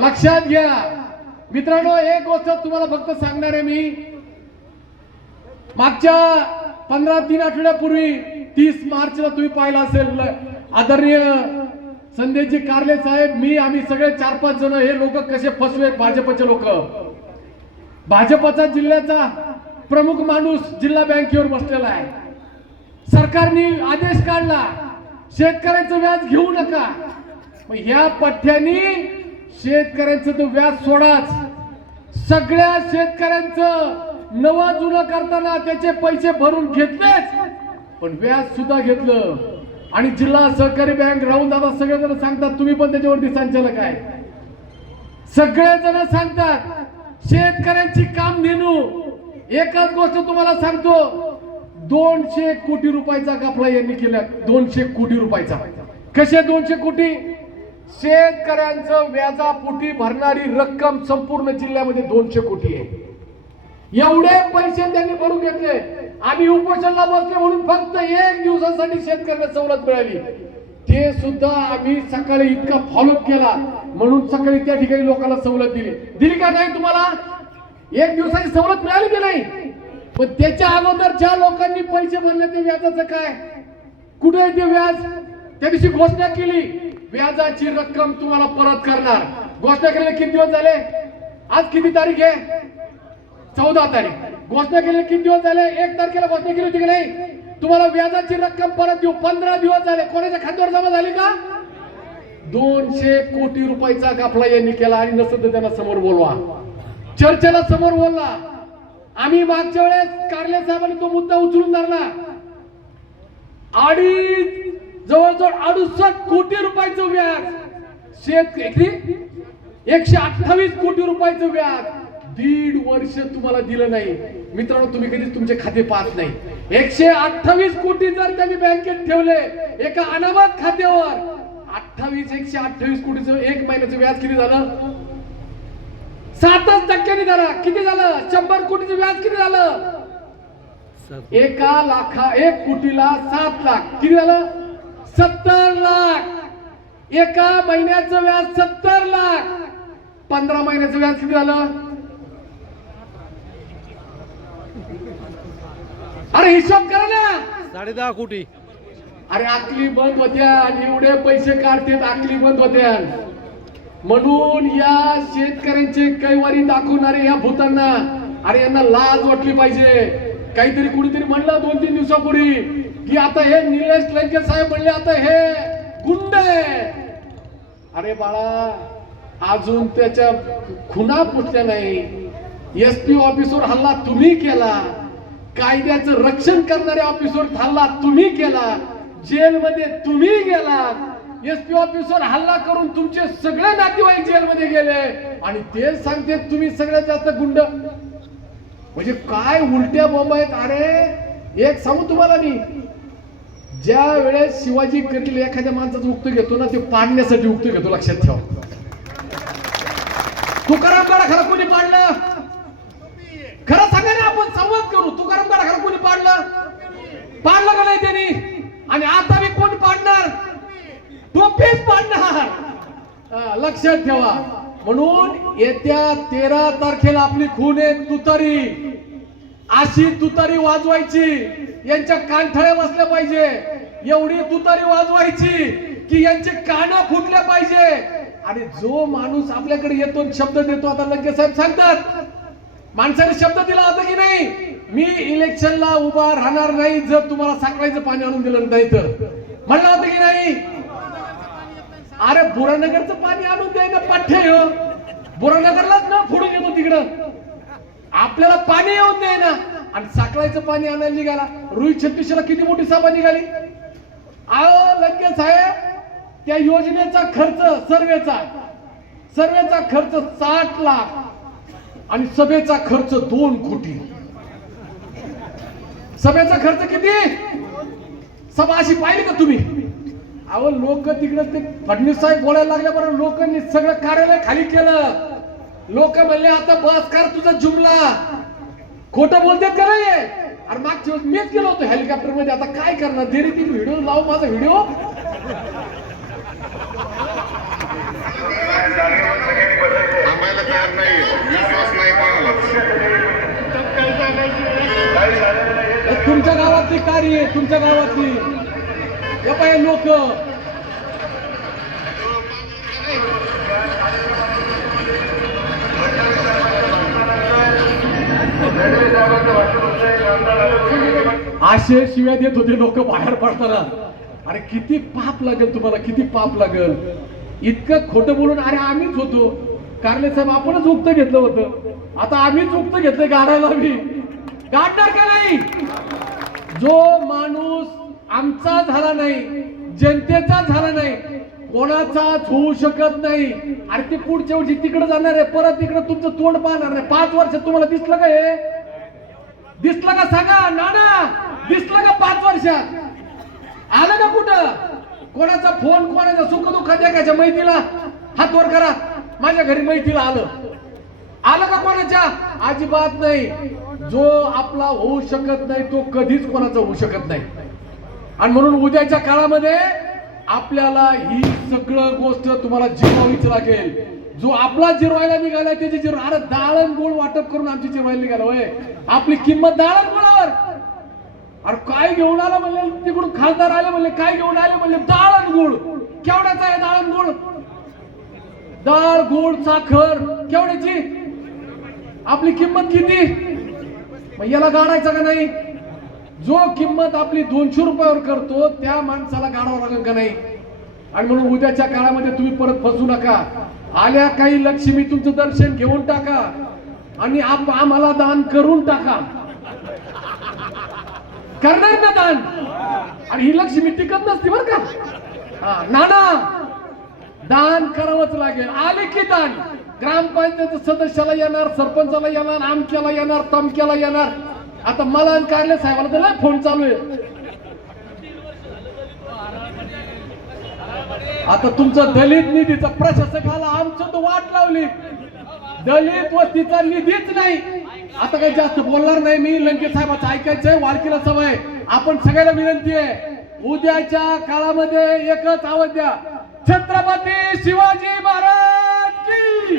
लक्षात घ्या मित्रांनो, एक गोष्ट तुम्हाला फक्त सांगणार आहे मी. मागच्या 15-3 आठवड्यापूर्वी 30 मार्चला तुम्ही पाहिलं असेल, आदरणीय संदेशजी कारले साहेब, मी, आम्ही सगळे 4-5 जण हे लोक कसे फसवे, भाजपचे लोक. भाजपचा जिल्ह्याचा प्रमुख माणूस जिल्हा बँकेवर बसलेला आहे. सरकारने आदेश काढला शेतकऱ्यांचं व्याज घेऊ नका. मग ह्या पठ्ठ्यानी शेतकऱ्यांचं तो व्याज सोडाच. सगळ्या शेतकऱ्यांचं नवं जुनं करताना त्याचे पैसे भरून घेतलेच, पण व्याज सुद्धा घेतलं. आणि जिल्हा सहकारी बँक राहून दादा सगळेजण सांगतात, तुम्ही पण त्याच्यावरती संचालक आहे, सगळेजण सांगतात शेतकऱ्यांची काम नेणू. एकच गोष्ट तुम्हाला सांगतो, 200 कोटी रुपयाचा घपला यांनी केला. 200 कोटी रुपयाचा. कसे 200 कोटी? शेतकऱ्यांचं व्याजापोटी भरणारी रक्कम संपूर्ण जिल्ह्यामध्ये 200 कोटी आहे. एवढे पैसे त्यांनी भरून घेतले. आम्ही उपोषणाला बसले म्हणून फक्त 1 दिवसासाठी शेतकऱ्यांना सवलत मिळाली. ते सुद्धा आम्ही सकाळी इतका फॉलो केला म्हणून सकाळी त्या ठिकाणी लोकांना सवलत दिली का नाही? तुम्हाला 1 दिवसाची सवलत मिळाली की नाही? पण त्याच्या अगोदर ज्या लोकांनी पैसे भरले ते व्याजाचं काय? कुठे आहे ते व्याज? त्या दिवशी घोषणा केली व्याजाची रक्कम तुम्हाला परत करणार. घोषणा केलेले किती दिवस झाले? आज किती तारीख आहे? 14 तारीख. घोषणा केलेले किती दिवस झाले? 1 तारखेला घोषणा केली होती की नाही? तुम्हाला व्याजाची रक्कम परत देऊ. 15 दिवस झाले. कोणाच्या खात्यावर जमा झाली का? 200 कोटी रुपयाचा घपला यांनी केला. आणि नसतं तर त्यांना समोर बोलवा, चर्चेला समोर बोलला. आम्ही मागच्या वेळेस कारले साहेबांनी तो मुद्दा उचलून धरला. जवळजवळ 68 कोटी रुपयाचं व्याज 128 कोटी रुपयाचं व्याज 1.5 वर्ष तुम्हाला दिलं नाही. मित्रांनो, तुम्ही कधीच तुमचे खाते पाहत नाही. 128 कोटी जर त्यांनी बँकेत ठेवले एका अनामत खात्यावर, 128 कोटीचं 1 महिन्याचं व्याज किती झालं? 7% धरा. किती झालं? 100 कोटीचं व्याज किती झालं? 1 कोटीला 7 लाख. किती झालं? 70 लाख. एका महिन्याचं व्याज 70 लाख. 15 महिन्याचं व्याज किती झालं? अरे हिशोब करा ना. 10.5 कोटी. अरे आकली बंद होत्या आणि एवढे पैसे काढतात, आकली बंद होत्या. म्हणून या शेतकऱ्यांचे कैवारी दाखवणारे या भूतांना, अरे यांना लाज वाटली पाहिजे. काहीतरी कुणीतरी म्हणलं 2-3 दिवसापूर्वी की आता हे निलेश लंके साहेब म्हणले आता हे गुंड आहे. अरे बाळा, अजून त्याच्या खुना पुटल्या नाही. एसपी ऑफिसवर हल्ला तुम्ही केला, कायद्याचं रक्षण करणाऱ्या ऑफिसवर हल्ला तुम्ही केला, जेलमध्ये तुम्ही गेला. एसपी ऑफिसवर हल्ला करून तुमचे सगळे नातेवाईक जेलमध्ये गेले आणि ते सांगते तुम्ही सगळ्यात जास्त गुंड. म्हणजे काय उलट्या बॉम्ब आहेत. अरे एक सांगू तुम्हाला मी, ज्या वेळेस शिवाजी करील एखाद्या माणसाचं उक्त घेतो ना, ते पाडण्यासाठी उक्त घेतो. लक्षात ठेवा. तुकाराम गडाखाला कोणी पाडलं? खरं सांगा ना, आपण संवाद करू. तुकाराम गडाखाला कोणी पाडलं? पाडलं का नाही त्यांनी? आणि आता मी कोण पाडणार? टोपीच पाडणार. लक्षात ठेवा. म्हणून येत्या 13 तारखेला आपली खून आहे तुतारी. अशी तुतारी वाजवायची, यांच्या कानठळ्या बसल्या पाहिजे. एवढी तुतारी वाजवायची की यांचे कान फुटले पाहिजे. आणि जो माणूस आपल्याकडे येतो शब्द देतो, आता लंके साहेब सांगतात माणसाने शब्द दिला होता की नाही, मी इलेक्शनला उभा राहणार नाही जर तुम्हाला साखळीचं पाणी आणून दिलं नाही तर. म्हणलं होतं की नाही? अरे बुरानगरचं पाणी आणून द्यायला पाठ्य हो. बुरानगरलाच ना फोडून येतो तिकडं. आपल्याला पाणी येऊन द्याय ना. आणि साखळायचं पाणी आणायला निघाला. रुई 36ला किती मोठी सभा निघाली. अहो लंके साहेब, त्या योजनेचा खर्च सर्वेचा खर्च 60 लाख आणि सभेचा खर्च 2 कोटी. सभेचा खर्च किती? सभा अशी पाहिली का तुम्ही? अहो लोक तिकडे ते फडणवीस साहेब बोलायला लागल्याबरोबर लोकांनी सगळं कार्यालय खाली केलं. लोक म्हणले आता बस कर तुझा जुमला. खोटं बोलतात का नाही? अरे मागच्या वेळेस मीच गेलो होतो हेलिकॉप्टर मध्ये. आता काय करणार? देरी ती व्हिडिओ लाव, माझा व्हिडिओ तुमच्या गावातली कार्य आहे, तुमच्या गावातली हे पाय लोक असे शिव्या देत होते लोक बाहेर पडताना. अरे किती पाप लागेल तुम्हाला, किती पाप लागेल इतकं खोटं बोलून. अरे आम्हीच होतो कारले साहेब, आपणच उक्त घेतलं होतं, आता आम्हीच उक्त घेतलं गाडायला. मी गाडणार का नाही? जो माणूस आमचा झाला नाही, जनतेचा झाला नाही, कोणाचाच होऊ शकत नाही. अरे ते पुढच्या वर्षी तिकडे जाणार आहे, परत तिकडे तुमचं तोंड पाहणार नाही. 5 वर्ष तुम्हाला दिसलं का? हे दिसलं का? सांगा नाना, दिसलं का 5 वर्षात? आलं का कुठं? कोणाचा फोन, कोणाचा सुख दुःख द्यायच्या मैत्रीला हात वर करा, माझ्या घरी मैत्रीला आलं का कोणाच्या? अजिबात नाही. जो आपला होऊ शकत नाही तो कधीच कोणाचा होऊ शकत नाही. आणि म्हणून उद्याच्या काळामध्ये आपल्याला ही सगळं गोष्ट तुम्हाला जिरवावीच लागेल. जो आपला जिरवायला निघाला त्याची जिरवा. अरे डाळण गुळ वाटप करून आमची जिरवायला निघाला होय. आपली किंमत डाळण गुळावर. अरे काय घेऊन आला म्हणले, तिकडून खासदार आले म्हणले, काय घेऊन आले म्हणले, डाळण गुळ. केवढ्याचा आहे डाळण गुळ? डाळ गुळ साखर केवढ्याची? आपली किंमत किती? मग याला गाडायचं का नाही? जो किंमत आपली 200 रुपयावर करतो त्या माणसाला गाडावं लागेल का नाही? आणि म्हणून उद्याच्या काळामध्ये तुम्ही परत फसू नका. आल्या काही लक्ष्मी तुमचं दर्शन घेऊन टाका आणि आम्हाला दान करून टाका. करणार ना दान? आणि ही लक्ष्मी टिकत नसती बरं का. नाना दान करावंच लागेल. आले की दान. ग्रामपंचायत सदस्याला येणार, सरपंचाला येणार, आमक्याला येणार, तमक्याला येणार. आता मला आणि कारले साहेबाला तर फोन चालू आहे. आता तुमचा दलित निधीचा प्रशासकाला आमचं तो वाट लावली. दलित वस्तीचा निधीच नाही. आता काही जास्त बोलणार नाही मी. लंके साहेबांचं ऐकायचंय, वारकीला सवय. आपण सगळ्याला विनंती आहे, उद्याच्या काळामध्ये एकच आवाज द्या, छत्रपती शिवाजी महाराज की